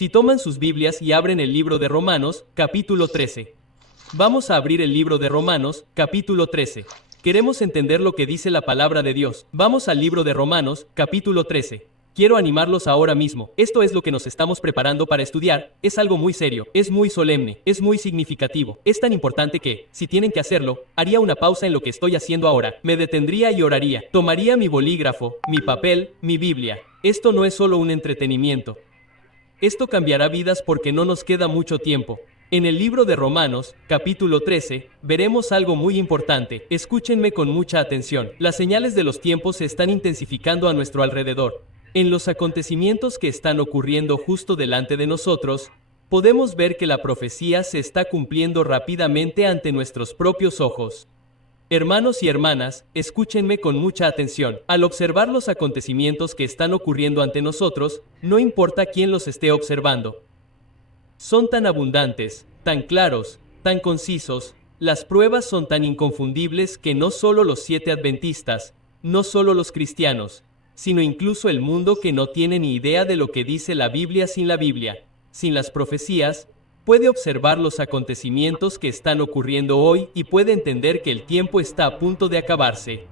Si toman sus Biblias y abren el libro de Romanos, capítulo 13. Vamos a abrir el libro de Romanos, capítulo 13. Queremos entender lo que dice la palabra de Dios. Vamos al libro de Romanos, capítulo 13. Quiero animarlos ahora mismo. Esto es lo que nos estamos preparando para estudiar. Es algo muy serio, es muy solemne, es muy significativo. Es tan importante que, si tienen que hacerlo, haría una pausa en lo que estoy haciendo ahora. Me detendría y oraría. Tomaría mi bolígrafo, mi papel, mi Biblia. Esto no es solo un entretenimiento. Esto cambiará vidas porque no nos queda mucho tiempo. En el libro de Romanos, capítulo 13, veremos algo muy importante. Escúchenme con mucha atención. Las señales de los tiempos se están intensificando a nuestro alrededor. En los acontecimientos que están ocurriendo justo delante de nosotros, podemos ver que la profecía se está cumpliendo rápidamente ante nuestros propios ojos. Hermanos y hermanas, escúchenme con mucha atención. Al observar los acontecimientos que están ocurriendo ante nosotros, no importa quién los esté observando. Son tan abundantes, tan claros, tan concisos, las pruebas son tan inconfundibles que no solo los 7 adventistas, no solo los cristianos, sino incluso el mundo que no tiene ni idea de lo que dice la Biblia, sin las profecías, puede observar los acontecimientos que están ocurriendo hoy y puede entender que el tiempo está a punto de acabarse.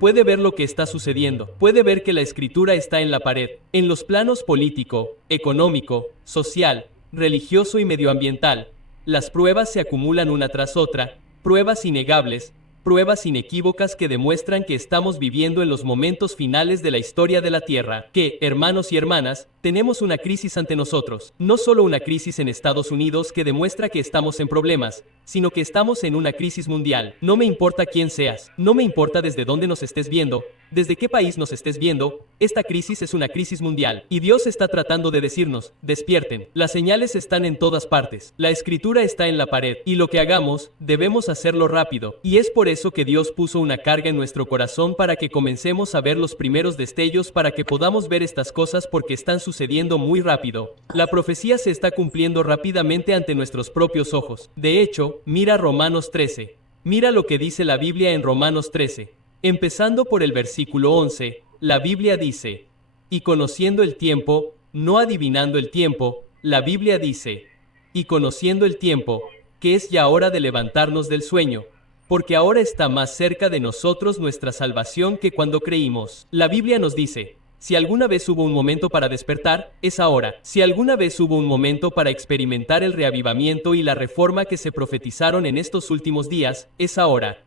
Puede ver lo que está sucediendo, puede ver que la escritura está en la pared, en los planos político, económico, social, religioso y medioambiental. Las pruebas se acumulan una tras otra, pruebas innegables, pruebas inequívocas que demuestran que estamos viviendo en los momentos finales de la historia de la Tierra, que, hermanos y hermanas, tenemos una crisis ante nosotros. No solo una crisis en Estados Unidos que demuestra que estamos en problemas, sino que estamos en una crisis mundial. No me importa quién seas, no me importa desde dónde nos estés viendo, desde qué país nos estés viendo, esta crisis es una crisis mundial. Y Dios está tratando de decirnos, despierten. Las señales están en todas partes, la escritura está en la pared, y lo que hagamos, debemos hacerlo rápido. Y es por eso que Dios puso una carga en nuestro corazón para que comencemos a ver los primeros destellos para que podamos ver estas cosas porque están sucediendo muy rápido. La profecía se está cumpliendo rápidamente ante nuestros propios ojos. De hecho, mira Romanos 13. Mira lo que dice la Biblia en Romanos 13. Empezando por el versículo 11, la Biblia dice, y conociendo el tiempo, no adivinando el tiempo, la Biblia dice, y conociendo el tiempo, que es ya hora de levantarnos del sueño, porque ahora está más cerca de nosotros nuestra salvación que cuando creímos. La Biblia nos dice, si alguna vez hubo un momento para despertar, es ahora. Si alguna vez hubo un momento para experimentar el reavivamiento y la reforma que se profetizaron en estos últimos días, es ahora.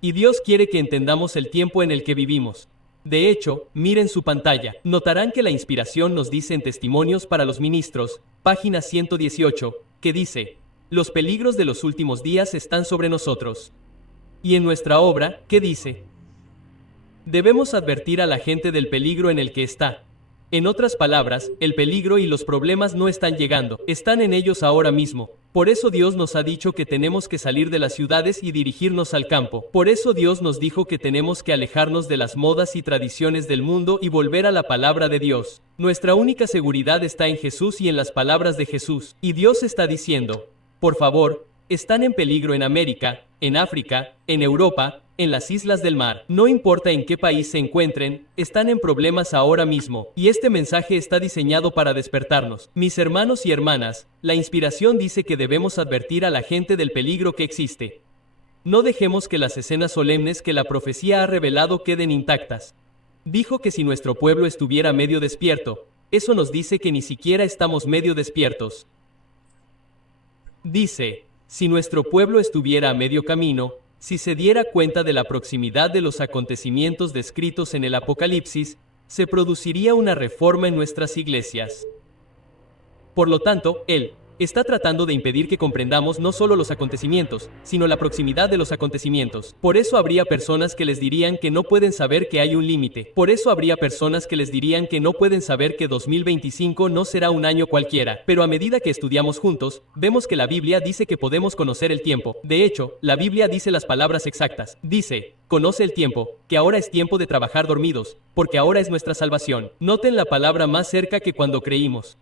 Y Dios quiere que entendamos el tiempo en el que vivimos. De hecho, miren su pantalla. Notarán que la inspiración nos dice en Testimonios para los Ministros, página 118, que dice, los peligros de los últimos días están sobre nosotros. Y en nuestra obra, ¿qué dice? Debemos advertir a la gente del peligro en el que está. En otras palabras, el peligro y los problemas no están llegando, están en ellos ahora mismo. Por eso Dios nos ha dicho que tenemos que salir de las ciudades y dirigirnos al campo. Por eso Dios nos dijo que tenemos que alejarnos de las modas y tradiciones del mundo y volver a la palabra de Dios. Nuestra única seguridad está en Jesús y en las palabras de Jesús. Y Dios está diciendo, por favor, están en peligro en América, en África, en Europa, en las islas del mar. No importa en qué país se encuentren, están en problemas ahora mismo. Y este mensaje está diseñado para despertarnos. Mis hermanos y hermanas, la inspiración dice que debemos advertir a la gente del peligro que existe. No dejemos que las escenas solemnes que la profecía ha revelado queden intactas. Dijo que si nuestro pueblo estuviera medio despierto, eso nos dice que ni siquiera estamos medio despiertos. Dice, si nuestro pueblo estuviera a medio camino, si se diera cuenta de la proximidad de los acontecimientos descritos en el Apocalipsis, se produciría una reforma en nuestras iglesias. Por lo tanto, Él está tratando de impedir que comprendamos no solo los acontecimientos, sino la proximidad de los acontecimientos. Por eso habría personas que les dirían que no pueden saber que hay un límite. Por eso habría personas que les dirían que no pueden saber que 2025 no será un año cualquiera. Pero a medida que estudiamos juntos, vemos que la Biblia dice que podemos conocer el tiempo. De hecho, la Biblia dice las palabras exactas. Dice, conoce el tiempo, que ahora es tiempo de trabajar dormidos, porque ahora es nuestra salvación. Noten la palabra más cerca que cuando creímos.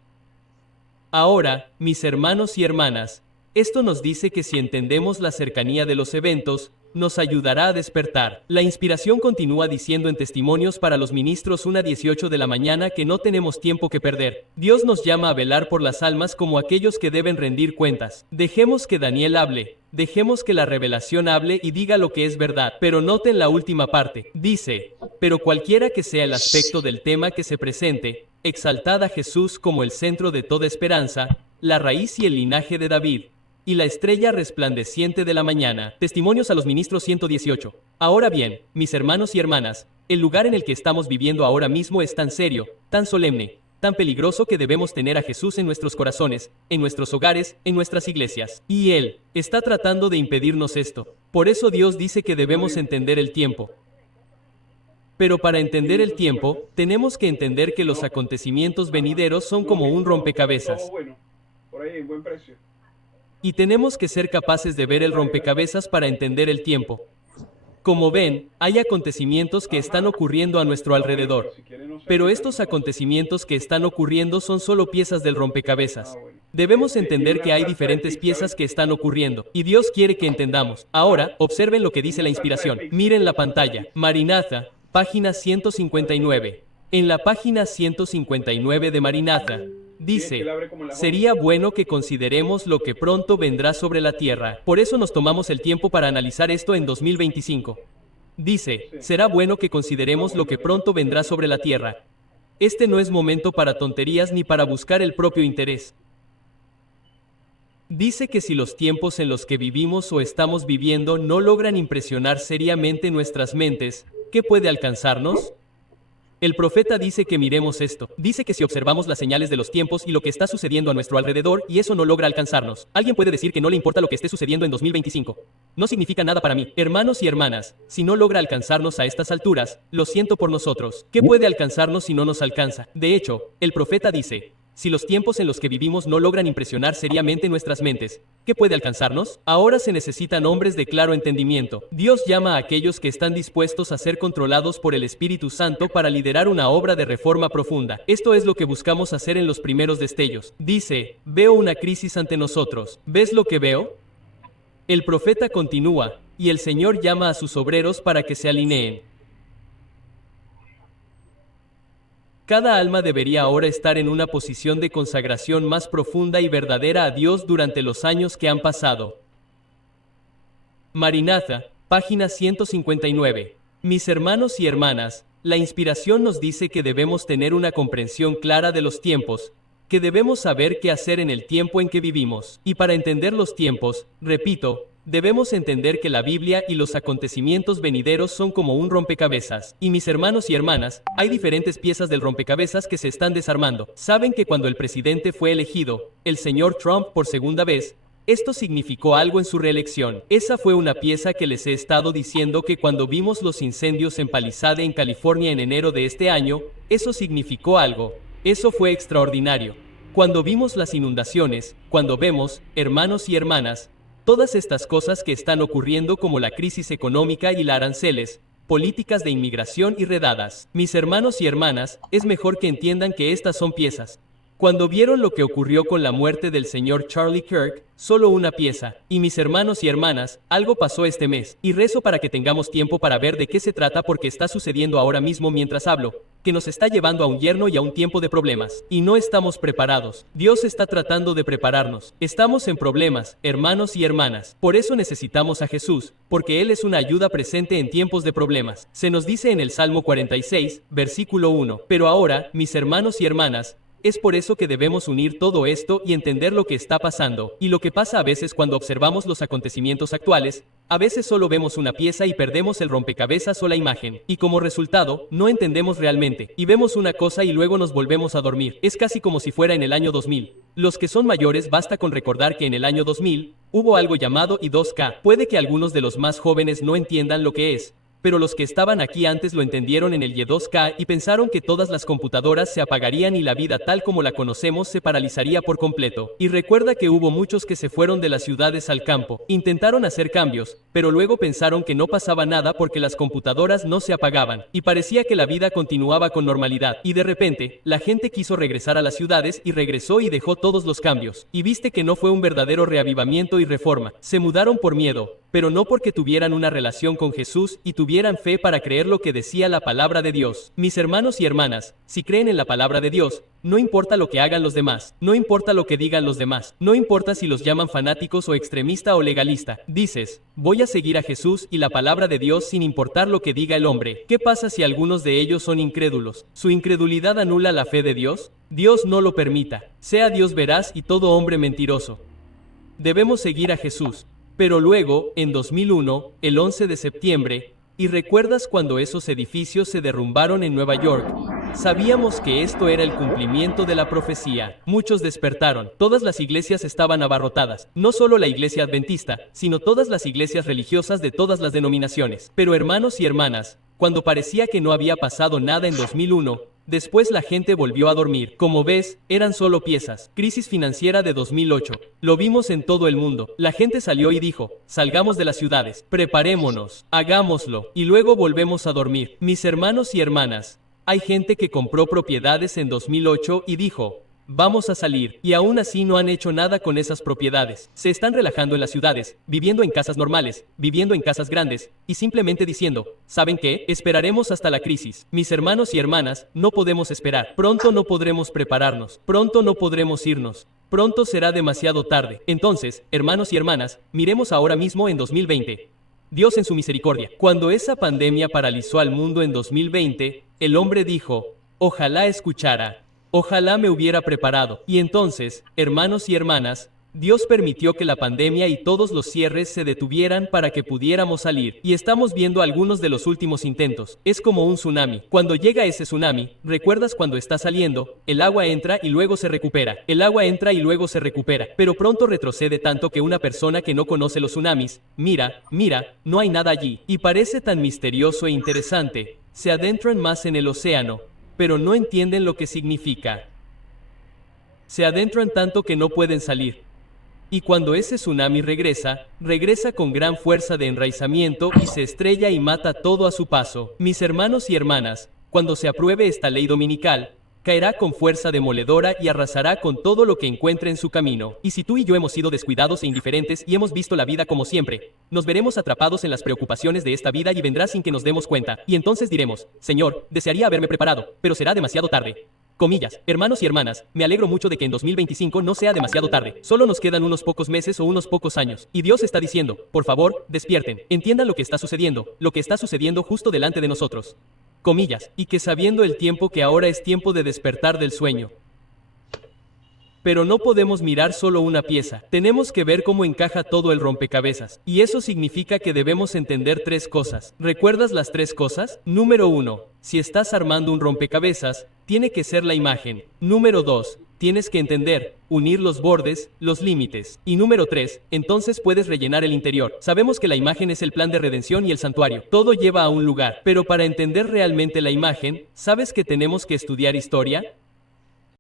Ahora, mis hermanos y hermanas, esto nos dice que si entendemos la cercanía de los eventos, nos ayudará a despertar. La inspiración continúa diciendo en Testimonios para los Ministros 1:18 de la mañana que no tenemos tiempo que perder. Dios nos llama a velar por las almas como aquellos que deben rendir cuentas. Dejemos que Daniel hable. Dejemos que la revelación hable y diga lo que es verdad. Pero noten la última parte. Dice, pero cualquiera que sea el aspecto del tema que se presente, exaltad a Jesús como el centro de toda esperanza, la raíz y el linaje de David, y la estrella resplandeciente de la mañana. Testimonios a los Ministros 118. Ahora bien, mis hermanos y hermanas, el lugar en el que estamos viviendo ahora mismo es tan serio, tan solemne, tan peligroso que debemos tener a Jesús en nuestros corazones, en nuestros hogares, en nuestras iglesias. Y Él está tratando de impedirnos esto. Por eso Dios dice que debemos entender el tiempo. Pero para entender el tiempo, tenemos que entender que los acontecimientos venideros son como un rompecabezas. Y tenemos que ser capaces de ver el rompecabezas para entender el tiempo. Como ven, hay acontecimientos que están ocurriendo a nuestro alrededor. Pero estos acontecimientos que están ocurriendo son solo piezas del rompecabezas. Debemos entender que hay diferentes piezas que están ocurriendo, y Dios quiere que entendamos. Ahora, observen lo que dice la inspiración. Miren la pantalla. Maranatha, página 159. En la página 159 de Maranatha, dice, sería bueno que consideremos lo que pronto vendrá sobre la tierra. Por eso nos tomamos el tiempo para analizar esto en 2025. Dice, será bueno que consideremos lo que pronto vendrá sobre la tierra. Este no es momento para tonterías ni para buscar el propio interés. Dice que si los tiempos en los que vivimos o estamos viviendo no logran impresionar seriamente nuestras mentes, ¿qué puede alcanzarnos? El profeta dice que miremos esto. Dice que si observamos las señales de los tiempos y lo que está sucediendo a nuestro alrededor y eso no logra alcanzarnos. Alguien puede decir que no le importa lo que esté sucediendo en 2025. No significa nada para mí. Hermanos y hermanas, si no logra alcanzarnos a estas alturas, lo siento por nosotros. ¿Qué puede alcanzarnos si no nos alcanza? De hecho, el profeta dice, si los tiempos en los que vivimos no logran impresionar seriamente nuestras mentes, ¿qué puede alcanzarnos? Ahora se necesitan hombres de claro entendimiento. Dios llama a aquellos que están dispuestos a ser controlados por el Espíritu Santo para liderar una obra de reforma profunda. Esto es lo que buscamos hacer en los primeros destellos. Dice, veo una crisis ante nosotros. ¿Ves lo que veo? El profeta continúa, y el Señor llama a sus obreros para que se alineen. Cada alma debería ahora estar en una posición de consagración más profunda y verdadera a Dios durante los años que han pasado. Maranatha, página 159. Mis hermanos y hermanas, la inspiración nos dice que debemos tener una comprensión clara de los tiempos, que debemos saber qué hacer en el tiempo en que vivimos. Y para entender los tiempos, repito, debemos entender que la Biblia y los acontecimientos venideros son como un rompecabezas. Y mis hermanos y hermanas, hay diferentes piezas del rompecabezas que se están desarmando. Saben que cuando el presidente fue elegido, el señor Trump por segunda vez, esto significó algo en su reelección. Esa fue una pieza que les he estado diciendo que cuando vimos los incendios en Palisade en California en enero de este año, eso significó algo. Eso fue extraordinario. Cuando vimos las inundaciones, cuando vemos, hermanos y hermanas, todas estas cosas que están ocurriendo como la crisis económica y las aranceles, políticas de inmigración y redadas. Mis hermanos y hermanas, es mejor que entiendan que estas son piezas. Cuando vieron lo que ocurrió con la muerte del señor Charlie Kirk, solo una pieza. Y mis hermanos y hermanas, algo pasó este mes. Y rezo para que tengamos tiempo para ver de qué se trata porque está sucediendo ahora mismo mientras hablo, que nos está llevando a un yerno y a un tiempo de problemas. Y no estamos preparados. Dios está tratando de prepararnos. Estamos en problemas, hermanos y hermanas. Por eso necesitamos a Jesús, porque Él es una ayuda presente en tiempos de problemas. Se nos dice en el Salmo 46, versículo 1. Pero ahora, mis hermanos y hermanas, es por eso que debemos unir todo esto y entender lo que está pasando. Y lo que pasa a veces cuando observamos los acontecimientos actuales, a veces solo vemos una pieza y perdemos el rompecabezas o la imagen. Y como resultado, no entendemos realmente. Y vemos una cosa y luego nos volvemos a dormir. Es casi como si fuera en el año 2000. Los que son mayores basta con recordar que en el año 2000, hubo algo llamado I2K. Puede que algunos de los más jóvenes no entiendan lo que es, pero los que estaban aquí antes lo entendieron en el Y2K y pensaron que todas las computadoras se apagarían y la vida tal como la conocemos se paralizaría por completo. Y recuerda que hubo muchos que se fueron de las ciudades al campo. Intentaron hacer cambios, pero luego pensaron que no pasaba nada porque las computadoras no se apagaban. Y parecía que la vida continuaba con normalidad. Y de repente, la gente quiso regresar a las ciudades y regresó y dejó todos los cambios. Y viste que no fue un verdadero reavivamiento y reforma. Se mudaron por miedo. pero no porque tuvieran una relación con Jesús y tuvieran fe para creer lo que decía la palabra de Dios. Mis hermanos y hermanas, si creen en la palabra de Dios, no importa lo que hagan los demás, no importa lo que digan los demás, no importa si los llaman fanáticos o extremista o legalista, dices, voy a seguir a Jesús y la palabra de Dios sin importar lo que diga el hombre. ¿Qué pasa si algunos de ellos son incrédulos? ¿Su incredulidad anula la fe de Dios? Dios no lo permita. Sea Dios veraz y todo hombre mentiroso. Debemos seguir a Jesús. Pero luego, en 2001, el 11 de septiembre, ¿y recuerdas cuando esos edificios se derrumbaron en Nueva York? Sabíamos que esto era el cumplimiento de la profecía. Muchos despertaron. Todas las iglesias estaban abarrotadas. No solo la iglesia adventista, sino todas las iglesias religiosas de todas las denominaciones. Pero hermanos y hermanas, cuando parecía que no había pasado nada en 2001, después la gente volvió a dormir. Como ves, eran solo piezas. Crisis financiera de 2008. Lo vimos en todo el mundo. La gente salió y dijo, salgamos de las ciudades, preparémonos, hagámoslo, y luego volvemos a dormir. Mis hermanos y hermanas, hay gente que compró propiedades en 2008 y dijo, vamos a salir, y aún así no han hecho nada con esas propiedades. Se están relajando en las ciudades, viviendo en casas normales, viviendo en casas grandes, y simplemente diciendo, ¿saben qué? Esperaremos hasta la crisis. Mis hermanos y hermanas, no podemos esperar. Pronto no podremos prepararnos. Pronto no podremos irnos. Pronto será demasiado tarde. Entonces, hermanos y hermanas, miremos ahora mismo en 2020. Dios en su misericordia. Cuando esa pandemia paralizó al mundo en 2020, el hombre dijo, ojalá escuchara. Ojalá me hubiera preparado. Y entonces, hermanos y hermanas, Dios permitió que la pandemia y todos los cierres se detuvieran para que pudiéramos salir. Y estamos viendo algunos de los últimos intentos. Es como un tsunami. Cuando llega ese tsunami, ¿recuerdas cuando está saliendo? El agua entra y luego se recupera. El agua entra y luego se recupera. Pero pronto retrocede tanto que una persona que no conoce los tsunamis, mira, no hay nada allí. Y parece tan misterioso e interesante. Se adentran más en el océano, pero no entienden lo que significa. Se adentran tanto que no pueden salir. Y cuando ese tsunami regresa con gran fuerza de enraizamiento y se estrella y mata todo a su paso. Mis hermanos y hermanas, cuando se apruebe esta ley dominical, caerá con fuerza demoledora y arrasará con todo lo que encuentre en su camino. Y si tú y yo hemos sido descuidados e indiferentes y hemos visto la vida como siempre, nos veremos atrapados en las preocupaciones de esta vida y vendrá sin que nos demos cuenta. Y entonces diremos, Señor, desearía haberme preparado, pero será demasiado tarde. Comillas, hermanos y hermanas, me alegro mucho de que en 2025 no sea demasiado tarde. Solo nos quedan unos pocos meses o unos pocos años. Y Dios está diciendo, por favor, despierten, entiendan lo que está sucediendo justo delante de nosotros. Comillas, y que sabiendo el tiempo que ahora es tiempo de despertar del sueño. Pero no podemos mirar solo una pieza, tenemos que ver cómo encaja todo el rompecabezas. Y eso significa que debemos entender tres cosas. ¿Recuerdas las tres cosas? Número 1, si estás armando un rompecabezas, tiene que ser la imagen. Número 2, tienes que entender, unir los bordes, los límites. Y número 3, entonces puedes rellenar el interior. Sabemos que la imagen es el plan de redención y el santuario. Todo lleva a un lugar. Pero para entender realmente la imagen, ¿sabes que tenemos que estudiar historia?